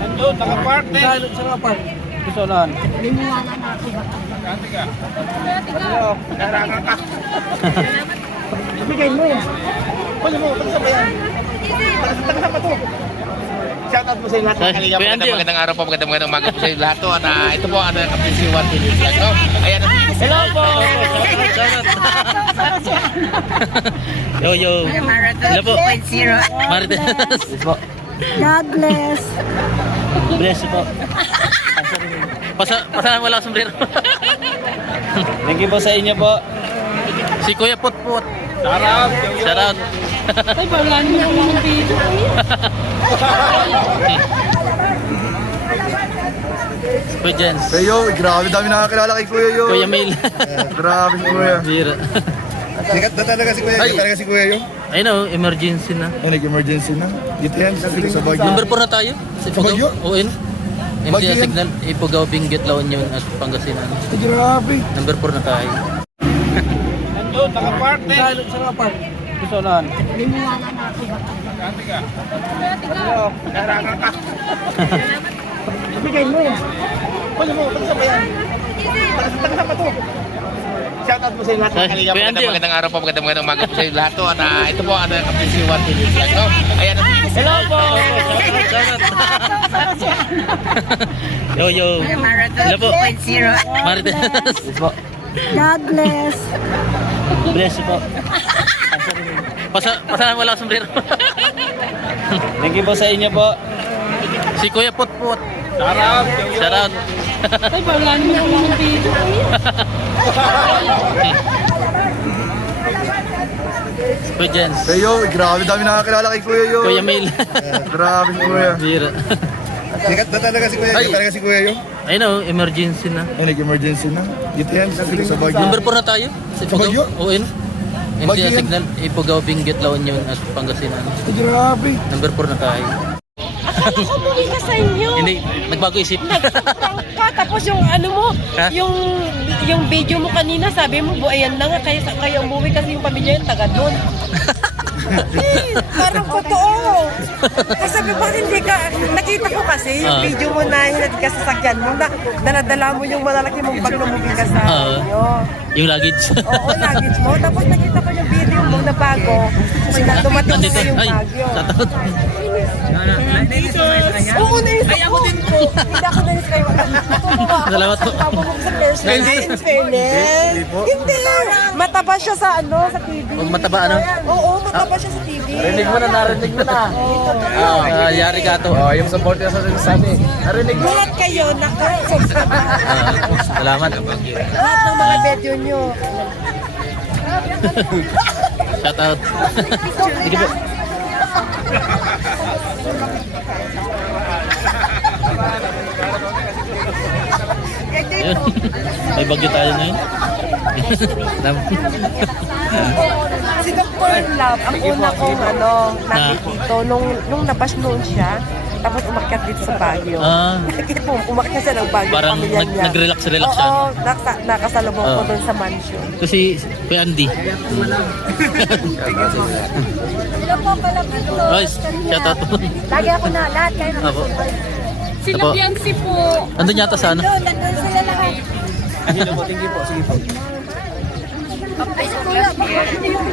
Nandun, nakapark din. Saan nakapark? Gusto unahan. Tiga. Ano? Karangan ka. Ibigay mo. Pwede mo, pwede sa bayan. Taga pa to. Shoutout mo sa lahat ng kalinga. Magandang araw po, magandang umaga po sa lahat to. At ito po, ano yung kapisiwan din. Ayan. Hello po! Yo, yo. Hello po. Marites. God bless. Bless po. Pasahan wala sombrero. Thank you po sa inyo po. Si Kuya Putput. Shoutout. Shoutout. Ay, wala naman ako mga video. Kuya Jens. Hey yo, grabe dami nakakilala kay Kuya yo. Kuya Mil. Grabe si Kuya. Bira. Sikat na talaga si Kuya. Ay. Sikat talaga si Kuya yo. Ayun o, emergency na. Ay, nag-emergency na. Dito yan, sa Baguio. Number 4 na tayo. Sa Baguio? Ifugao. ON. Baguio MTS yan. Signal. Ifugao, Benguet, La Union at Pangasinan. Ay, grabe. Number 4 na tayo. Nandun, nakapark din. Saan nakapark? Gusto unahan. Tiga. Ano? Karangan ka. Ibigay mo. Pwede mo, pwede sa bayan. Taga pa to. Shoutout mo sa lahat ng kalinga. Kuya Andy. Magandang araw po, magandang umaga po sa lahat to. At ito po, ano yung kapisiwan din. Ayan. Hello po! Yo, yo. Hello po. Marites. God bless. Bless po. Pasahan wala sombrero. Thank you po sa inyo po. Si Kuya Putput. Shoutout. Shoutout. Ay, wala naman ako mga video. Kuya Jens. Hey yo, grabe dami nakakilala kay Kuya yo. Kuya Mil. Grabe si Kuya. Bira. Sikat na talaga si Kuya. Ay. Sikat talaga si Kuya yo. Ayun o, emergency na. Ay, nag-emergency na. Dito yan, sa Baguio. Number 4 na tayo. Sa Ifugao. Baguio? ON. Baguio MTS yan. Signal. Ifugao, Benguet, La Union at Pangasinan. Ay, grabe. Number 4 na tayo. Akala ko bumili ka sa inyo. Hindi, nagbago isip. Nag-prank ka, tapos yung ano mo, Ha? yung video mo kanina, sabi mo, buayan na nga, kaya umuwi kasi yung pamilya yung taga doon. Parang totoo. Kasi sabi ba hindi ka, nakita ko kasi yung video mo na hinatid ka sa sakyan mo, na daladala mo yung malalaki mong bag na umuwi ka sa inyo. Yung luggage. Oo, luggage mo. Tapos nakita ko yung video mo na bago, dumating Nandito. na yung Ay, bagyo. shoutout. Oo, naisip ko. Hindi ako naisip kayo. Salamat po. Hindi, in fairness. Hindi. Mataba siya sa ano, sa TV. Huwag mataba, ano? Oo, mataba siya sa TV. Narinig mo na. Yari ka to. Yung support niya sa sabi. Narinig mo. Lahat kayo, subscribe. Salamat. Lahat ng mga video nyo. Shoutout. Sige po. Ayun. May bagyo tayo ngayon. Si Dr. Love, ang una kong nakikito, nung nabash noon siya, tapos umakyat dito sa Baguio. Nakikita po, umakyat siya ng Baguio, Parang pamilya niya. nag-relax siya. Oo, nakasalubong ko doon sa mansion. Kasi Kuya Andy. Sila po pala dito. Ay, shoutout po. Lagi ako na, lahat kayo na Apo. Sila Apo. Biancy po. Andun yata sa ano? Nandun sila lahat. Sige po, sige po. Sige po. Ay, kuya, bakit hindi yung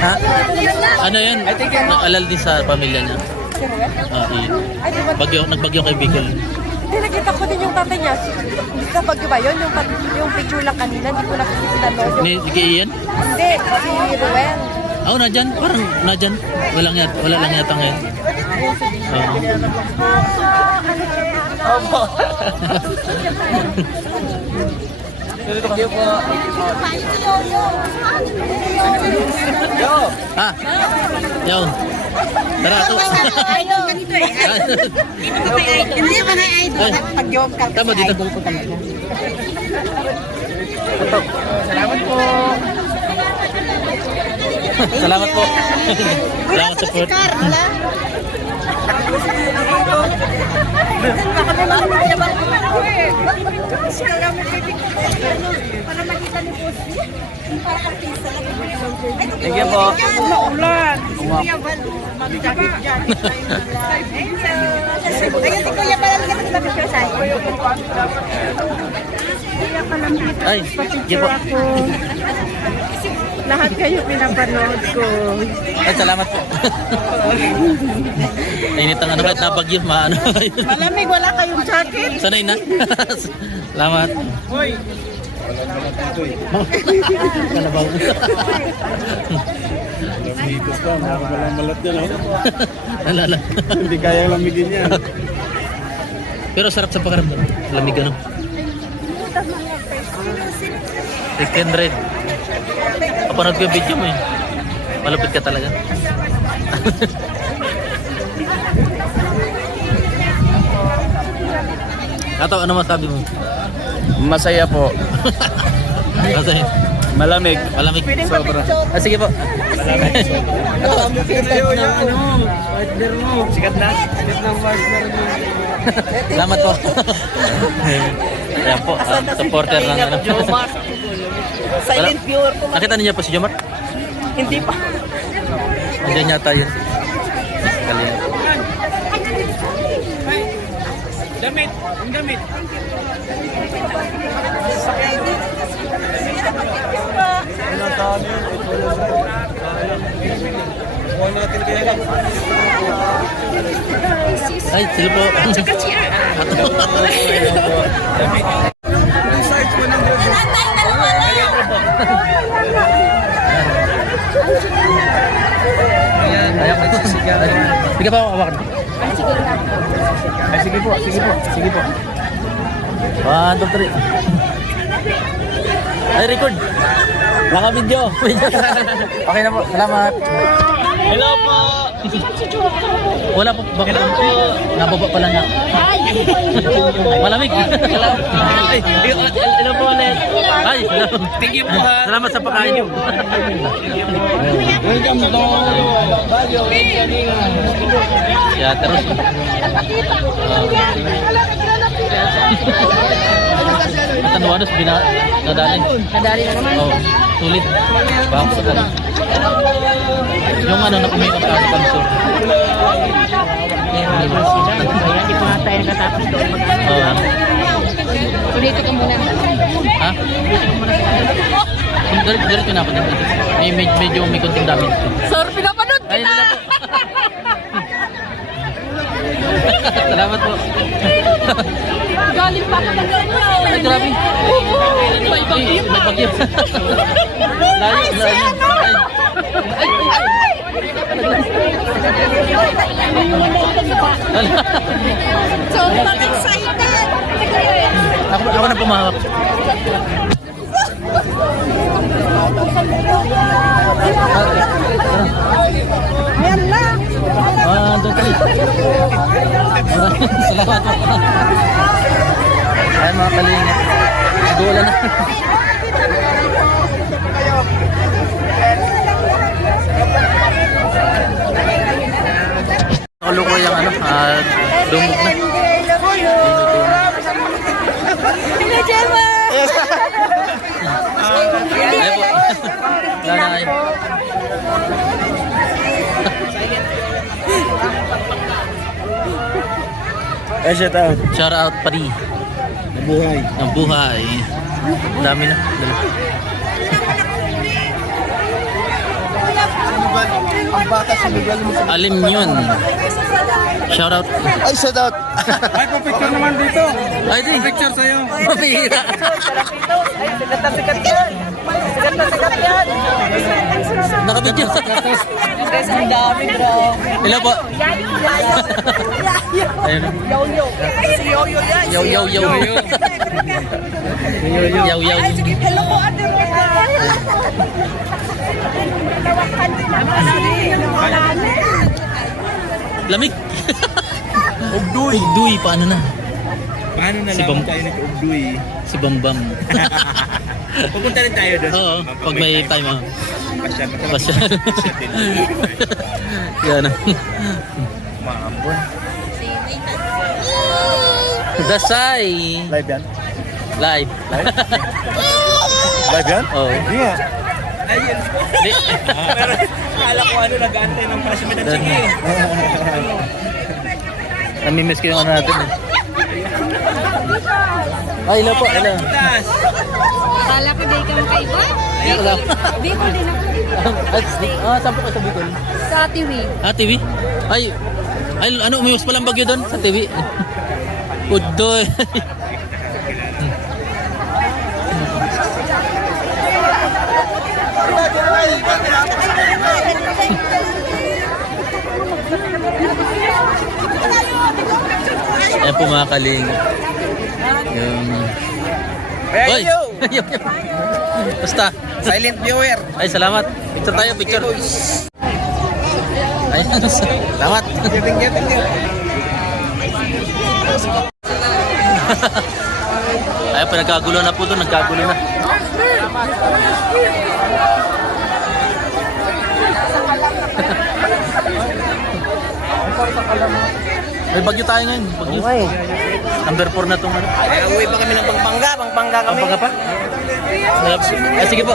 Ha? Ano yun? Nag-alal din sa pamilya niya. Bagyo, nagbagyo kay Bicol. Hindi, nakita ko din yung tatay niya. Sa Bagyo ba yun? Yung picture lang kanina, hindi ko nakikita sinanood. Ni Ian? Hindi, si Ruel. Oo, nadyan. Parang nadyan. Wala lang yata ngayon. Oo. Ha? Yun. Tara, ito. Idol, ganito eh. Dito ka kay idol. Hindi ka kay idol. Pag-yung ka Tama kasi dito. idol ko talaga. Ito. Salamat po. Salamat po. Salamat sa support. Thank you po. Ay, sige po. Lahat kayo pinapanood ko. Ay, salamat po. Init ang ano, kahit nabagyo, maano. Malamig, wala kayong jacket. Sanay na. Salamat. Hoy! Kalabaw. Mitos ka, walang malat yan, Nalala. Hindi kayang lamigin yan. Pero sarap sa pakaramdam. Lamig ano. 600. Kapanood ko yung video mo eh. Malupit ka talaga. Ato, ano masabi mo? Masaya po. Kasi Malamig. malamig. Sobra. Ah, sige po. Partner mo. Sikat na? Sikat na partner mo. Salamat po. Ayan po, supporter ng ano. Silent viewer ko. Nakita niyo po si Jomar? Hindi pa. Nandiyan yata yun. Galing. Damit. Ang damit. Ay, sila po. Search mo ng Ayan, magsisigaw. Sige pa ako kawakan. Ay, sige po, sige po, sige po. 1, 2, 3. Ay, record. Naka-video. Okay na po. Salamat. Hello po! Wala po. Bakit? Nababa pala niya. Malamig. Hello. Ay, hello po ulit. Ay, hello. Thank you po ha. Salamat sa pagkain niyo. Welcome to Baguio. Yeah, terus. Matanuanos, nadali. Nadali na naman. Oh, sulit. Baka sa kanin. Yung ano, nakumikap ka sa pansur. Kaya hindi pa nga tayo nakatapos doon mag-ano. Oo. Dito ka muna. Ha? Diretso na ako dito. Medyo may konting damage. Sir, pinapanood Ay, kita! nila po. Salamat po. Galing pa ka ng Ay, grabe. May bagyo. May bagyo. Layo, layo. So, excited! Ako na pumahawak. Ayan lang! Doon kali. Salamat po. Ayan mga kalingit. Nagulan na. Nakalukoy yung ano, dumog na. Ayan po. Nanay. Eh, shout out. Shout out pari. Nabuhay. Ng buhay. Ang dami na. Ang bata sa lugar mo. Alim yun. Shout out. Ay, shout out. Ay, pa-picture naman dito. Ay, di. Picture sa'yo. Mapihira. Sikat na sikat yan! Sikat na sikat yan! Nakabidyo. Guys, ang dami, bro. Hello po. Ayun. Yo-yo. Si Yo-yo yan. Yo, yo, yo. Yo, yo. Ay, sige, hello po, ate. Lamig. Ugduy. Ugduy. Paano na? Paano na Si lang Bam- tayo nag-ugduy? Si Bambam. Pupunta rin tayo doon. Oo, pag may time. Oh. Pasyal. Pasyal. Yan. Maambon. Dasay. Live yan? Live. Live yan? Oo. Hindi nga. Di. Pero akala ko ano, nag-aantay ng punishment ng sige. Namimiss ko yung ano natin. Ay, hello po. Hello. Akala ko day kang kaiba. Hello. Bicol din ako. Saan po ka sa Bicol? Sa TV. TV? Ay, ano, umiwas palang bagyo doon sa TV. Udoy. Ayan po mga kaling. Yung... Oy! Basta. Silent viewer. Ay, salamat. Picture tayo, picture. Ay, salamat. Getting. Ay, pinagkagulo na po doon. Nagkagulo na. May bagyo tayo ngayon. Bagyo. Okay. Number 4 na itong ano. Uwi pa kami ng Pampanga. Pampanga kami. Pampanga pa? Ay, sige po.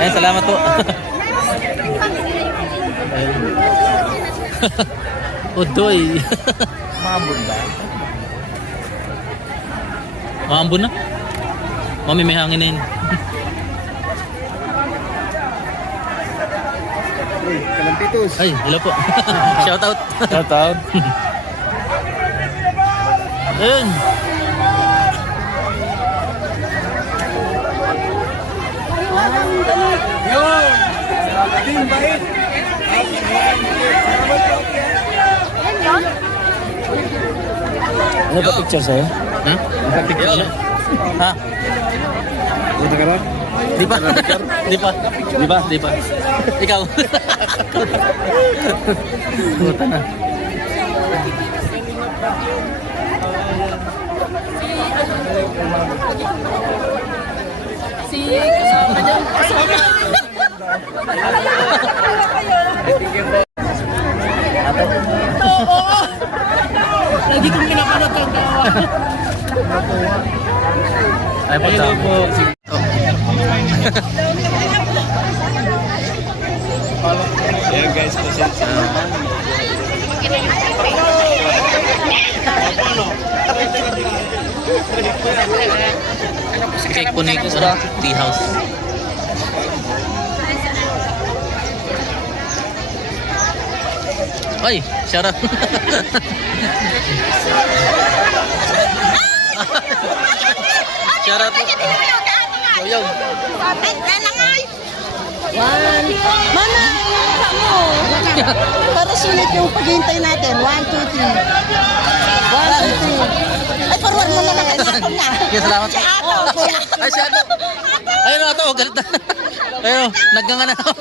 Ayan, salamat po. Udoy. Maambon ba? Maambon na. Mami, may hangin na yun. Uy, kalampitos. Ay, hello po. Shout out. Shout out. Ayun. Yun! Team Bait! Ano ba picture sa'yo? Ha? Picture? Ha? Dito ka rin? Di pa. Di pa. Di pa. Di pa. Ikaw. Puta na. Si kasama dyan. Lagi kong pinapanood ang gawa. Ay, punta. Ayan guys, pasensya. Cake po nito sa tea house. Ay, shout out. Shout out po. Yo. Mana, mo. Para sulit yung paghihintay natin. 1, 2, 3. 1, 2, 3. Ay, forward mo na lang kay Ato na. Okay, salamat po. Ay, si Ato. Ayun na, Ato. Galit na. Ayun, nagkanga na naman.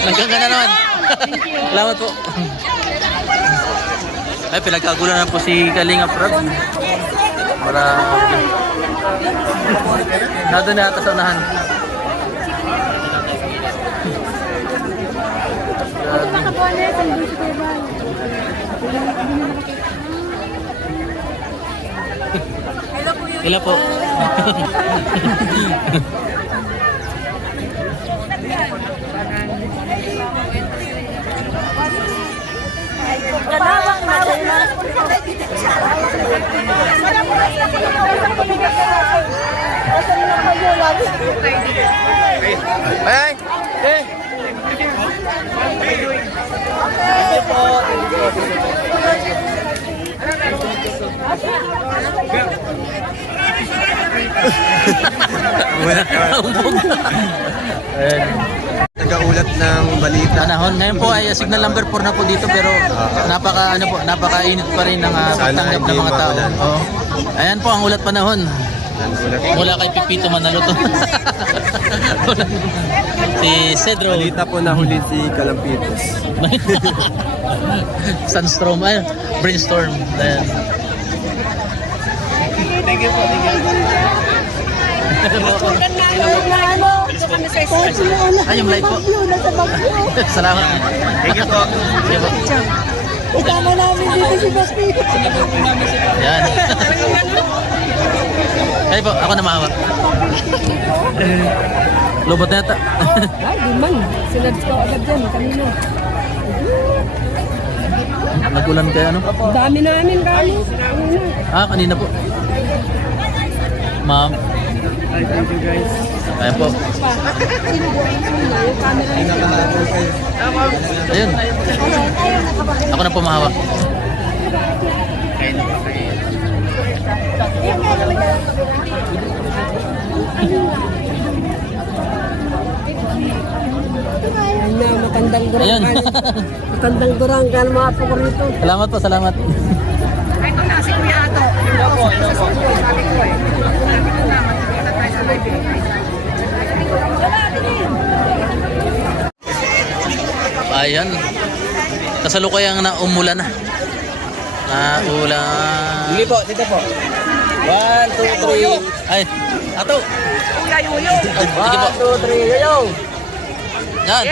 Nagkanga na naman. Salamat po. Ay, pinagkagulan na po si Kalinga Prab. Para... Nado na ata sa unahan. Hello po. Ay! Eh! Nag-aulat ng balita. Panahon ngayon po ay signal number 4 na po dito pero napakainit pa rin ng pagtanggap ng mga tao. Oh. Ayan po ang ulat panahon. Mula kay Pipito Manalo to. Si Cedro. Balita po na huli si Kalampitos. Sunstorm, ay, Brainstorm. Ayan. Thank you po, thank you. Ay, yung light po. Salamat. Thank you po. Sige po. Itama namin dito si Basti. Yan. Ay po, ako na mahawak. Lobot na yata. Ay, di man. Sinadis ko agad dyan, kanino. Nagulan kayo ano? Dami namin kami. Kanina po. Ma'am. Ay, thank you guys. Ayan po. Ayun. Ako na po mahawak. Ay na, matandang durang. Ayun. Matandang durang. Kaya mga apo ko rito. Salamat po, salamat. Ayan. Kasalukuyang na umulan na. Ulan. Dito po, dito po. 1, 2, 3. Ay, ato. Ay, sige po. 1, 2, 3, yayo! Yan.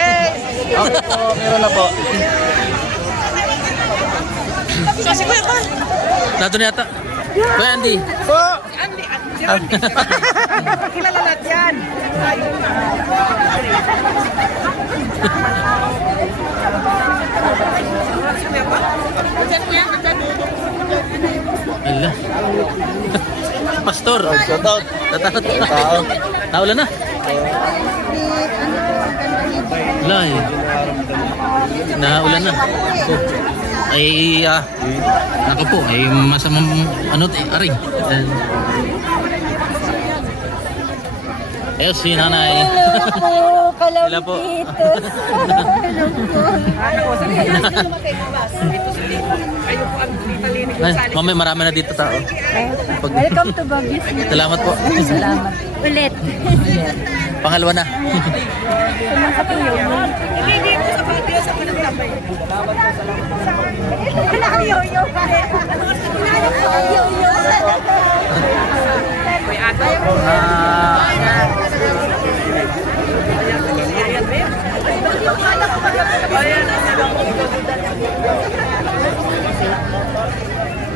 Okay po, meron na po. Nato na yata. Kuya Andy. Po! Kilala lahat yan. Ala. Pastor. Shout out. Tatakot. Tao. Naulan na. Wala eh. Naulan na. Ay, ako po, ay masamang ano, aring. Ayos si nanay. Hello, Hello po. Ay, mamaya marami na dito tao. Welcome to Baguio City. Salamat po. Salamat. Ulit. Pangalawa na.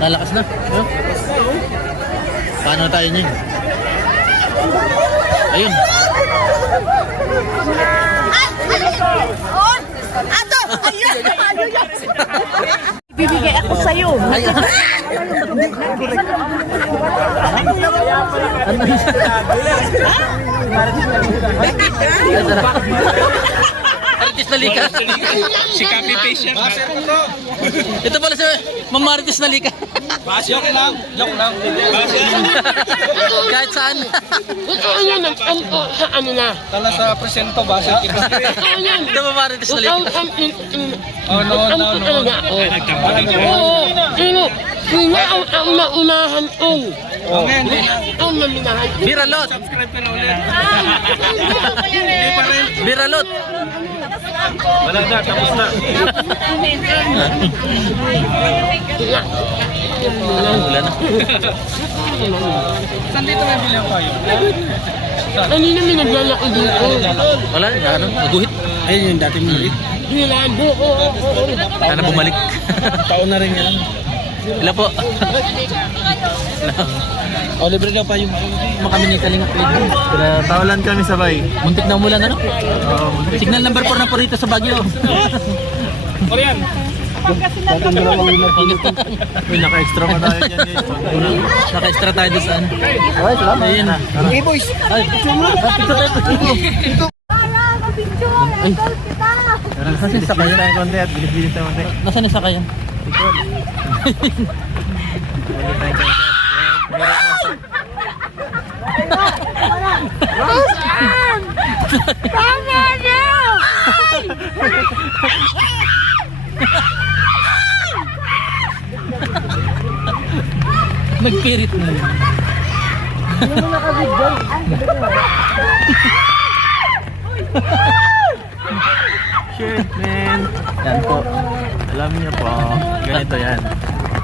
Nalakas na. Ayun. Paano na tayo niyan? Ayun. Ato! Ayan! Bibigay ako sa'yo. Marites na lika. Si copy paste yan. Ito pala si Ma'am Marites na lika. Joke lang. Joke lang. Kahit saan. Totoo yan, sa ano na. Tala sa presento, basa kita. Totoo yan. Ito Ma'am Marites na lika. Oh, no. Oo, sino? Sino ang naunahan ong? Okay, hindi na. Ang naminahan. Biralot. Subscribe ka na ulit. Biralot. Wala na, tapos na. Wala na. Saan dito may bilang kayo? Kanina may naglalaki dito. Wala, ano, naguhit. Ayun yung dating mulit. Nilabo ko. Sana bumalik. Taon na rin yan. Ilan po? O, libre daw pa yung... Kami ni Kalingap Lady. Tawalan kami sabay. Muntik na umulan, ano? Signal number 4 na po rito sa Baguio. Korean! Uy, naka-extra pa tayo dyan guys. Naka-extra tayo doon saan. Okay, salamat. Ayun. Hey boys! Ay, picture tayo. Ay, Nasaan yung sakayan tayo konti at bilis-bilis tayo konti. nasaan yung sakayan? Tama na! Nagpirit na. Hindi mo nakabigay. Alam niyo po, ganito yan.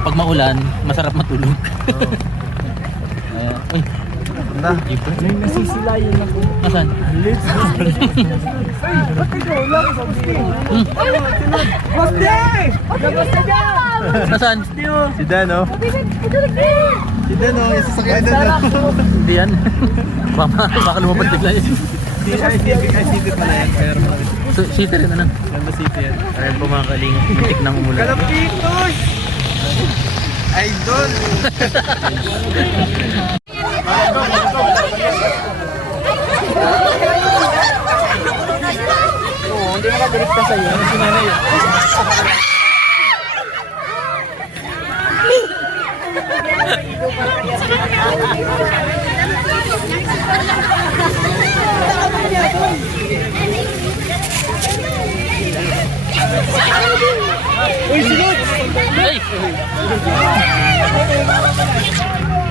Pag maulan, masarap matulog. Uy, Anda, may nasisilayan na po. nasaan? Nasaan? Si Dan, oh. Si Dan, oh. Yung sasakyan Dan, oh. Hindi yan. Baka lumabas bigla yun. City pala yan. Pero So, city rin na. Ganda City yan. Ayun po mga kalingap, muntik ng umulan. Kalapitos! Idol! Hindi makadirekta sa'yo. Sinanay yun. Uy, sunod! Ay!